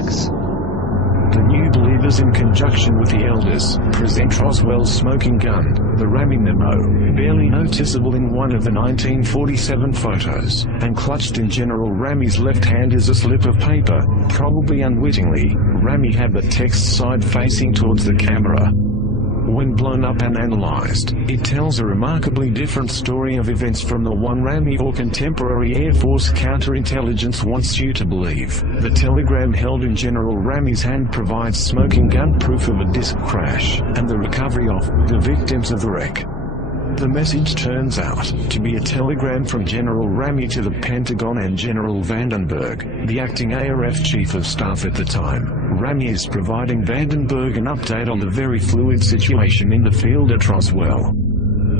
facts. The New Believers, in conjunction with the Elders, present Roswell's smoking gun, the Rami Nemo, barely noticeable in one of the 1947 photos, and clutched in General Rami's left hand is a slip of paper. Probably unwittingly, Rami had the text side facing towards the camera. When blown up and analyzed, it tells a remarkably different story of events from the one Rami or contemporary Air Force counterintelligence wants you to believe. The telegram held in General Rami's hand provides smoking gun proof of a disc crash, and the recovery of the victims of the wreck. The message turns out to be a telegram from General Rami to the Pentagon and General Vandenberg, the acting ARF Chief of Staff at the time. Rami is providing Vandenberg an update on the very fluid situation in the field at Roswell.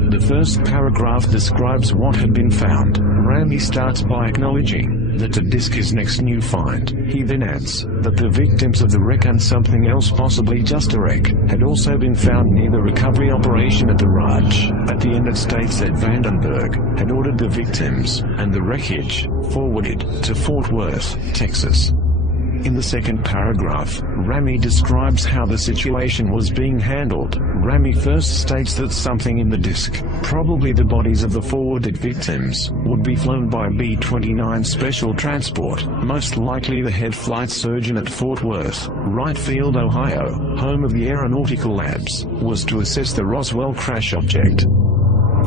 The first paragraph describes what had been found. Rami starts by acknowledging that the disc is next new find. He then adds that the victims of the wreck and something else, possibly just a wreck, had also been found near the recovery operation at the Raj. At the end it states that Vandenberg had ordered the victims and the wreckage forwarded to Fort Worth, Texas. In the second paragraph, Rami describes how the situation was being handled. Rami first states that something in the disc, probably the bodies of the forwarded victims, would be flown by B-29 Special Transport, most likely the head flight surgeon at Fort Worth, Wright Field, Ohio, home of the Aeronautical Labs, was to assess the Roswell crash object.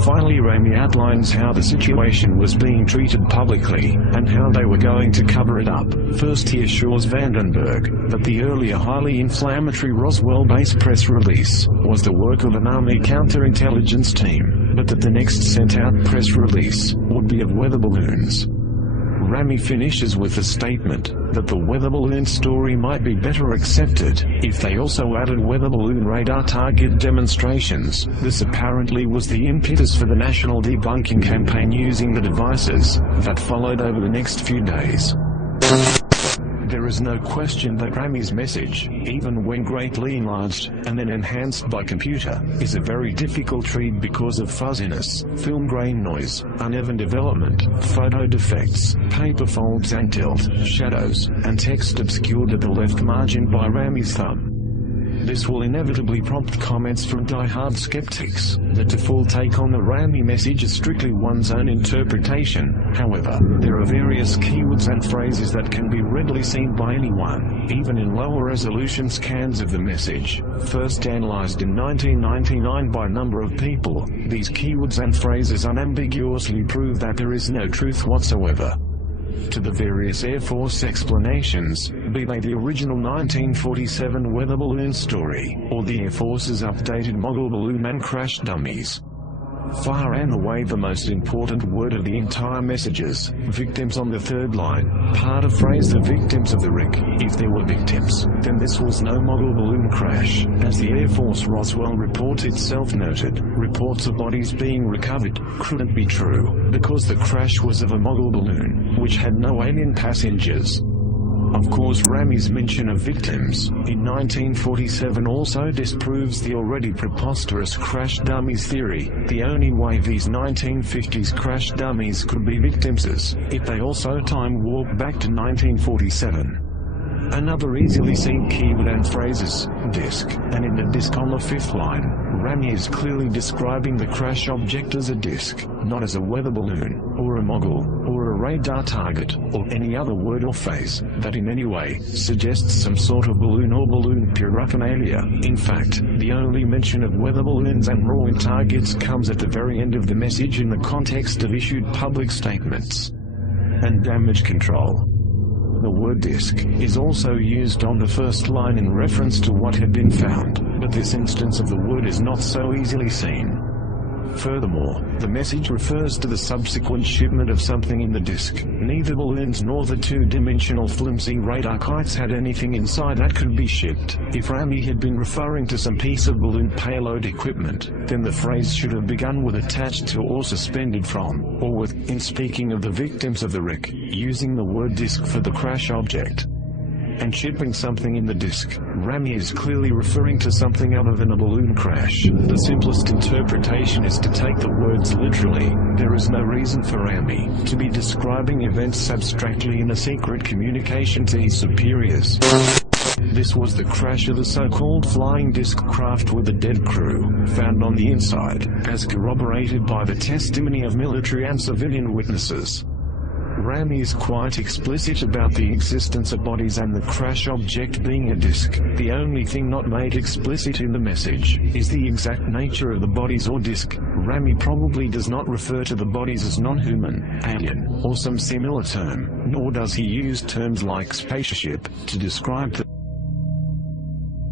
Finally, Rami outlines how the situation was being treated publicly, and how they were going to cover it up. First, he assures Vandenberg that the earlier highly inflammatory Roswell-based press release was the work of an Army counterintelligence team, but that the next sent-out press release would be of weather balloons. Rami finishes with a statement that the weather balloon story might be better accepted if they also added weather balloon radar target demonstrations. This apparently was the impetus for the national debunking campaign using the devices that followed over the next few days. There is no question that Rami's message, even when greatly enlarged and then enhanced by computer, is a very difficult read because of fuzziness, film grain noise, uneven development, photo defects, paper folds and tilt, shadows, and text obscured at the left margin by Rami's thumb. This will inevitably prompt comments from die-hard skeptics that the full take on the Rami message is strictly one's own interpretation. However, there are various keywords and phrases that can be readily seen by anyone, even in lower resolution scans of the message. First analyzed in 1999 by a number of people, these keywords and phrases unambiguously prove that there is no truth whatsoever to the various Air Force explanations, be they the original 1947 weather balloon story, or the Air Force's updated model balloon and crash dummies. Far and away the most important word of the entire messages, victims on the third line, part of phrase the victims of the wreck. If there were victims, then this was no model balloon crash. As the Air Force Roswell report itself noted, reports of bodies being recovered couldn't be true, because the crash was of a model balloon, which had no alien passengers. Of course, Rami's mention of victims in 1947 also disproves the already preposterous crash dummies theory. The only way these 1950s crash dummies could be victims is if they also time warp back to 1947. Another easily seen keyword and phrase is disc, and in the disc on the fifth line, Rami is clearly describing the crash object as a disc, not as a weather balloon, or a mogul, or a radar target, or any other word or phrase that in any way suggests some sort of balloon or balloon paraphernalia. In fact, the only mention of weather balloons and rolling targets comes at the very end of the message in the context of issued public statements and damage control. The word disc is also used on the first line in reference to what had been found, but this instance of the word is not so easily seen. Furthermore, the message refers to the subsequent shipment of something in the disc. Neither balloons nor the two-dimensional flimsy radar kites had anything inside that could be shipped. If Rami had been referring to some piece of balloon payload equipment, then the phrase should have begun with attached to or suspended from, or with, in speaking of the victims of the wreck, using the word disc for the crash object. and chipping something in the disk. Rami is clearly referring to something other than a balloon crash. The simplest interpretation is to take the words literally. There is no reason for Rami to be describing events abstractly in a secret communication to his superiors. This was the crash of the so-called flying disc craft with a dead crew, found on the inside, as corroborated by the testimony of military and civilian witnesses. Rami is quite explicit about the existence of bodies and the crash object being a disc. The only thing not made explicit in the message is the exact nature of the bodies or disc. Rami probably does not refer to the bodies as non-human, alien, or some similar term, nor does he use terms like spaceship to describe them.